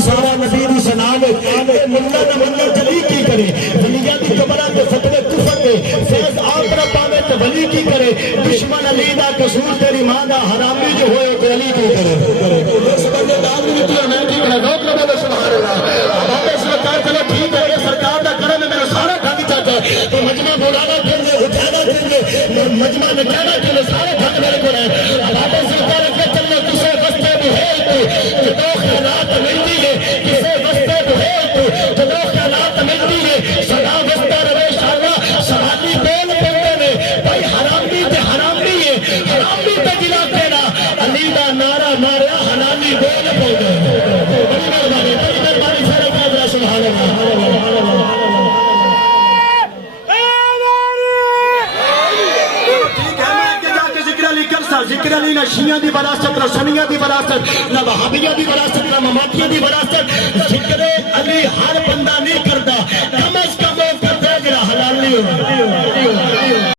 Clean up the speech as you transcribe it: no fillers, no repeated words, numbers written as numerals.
سارا نبی دی سنام ملہ نہ ملہ جلی کی کرے ولیہ دی کبرہ دے فتوے کفر دے فیض آپ نہ پاوے تو ولی کی کرے دشمن علی دا قصور تیری ماں دا حرامی جو ہوئے تو علی کی کرے اس بندے دام نہیں تو میں ٹھیک ہے روک لو بولے سبحان اللہ بابا سرکار چلو ٹھیک ہے یہ سرکار دا کرم ہے میرا سارا ٹھگ چاہتا ہے تو مجمع بولانا پھر دے اٹھانا پھر دے مجمع میں کہنا کہ وہ سارے ٹھگ میرے کو رہے بابا سرکار کے چلنے کسے بستے بھی ہے تو دو خیرات ملتی ہے کسے بستے بھی ہے تو دو خیرات ملتی ہے صدا بستے روے شاہدہ شہادی بول پہنے میں بھائی حرامی تے حرامی ہے حرامی تے گلا تیرا علی دا نعرہ ماریا حلالی بول پہنے بڑی مہربانی سے رکھا سبحان اللہ ذکر علی نہ شیعہ دی وراثت نہ سنیہ دی وراثت نہ وہابیہ دی وراثت نہ مماتیہ دی وراثت ذکر علی ہر بندہ نہیں کرتا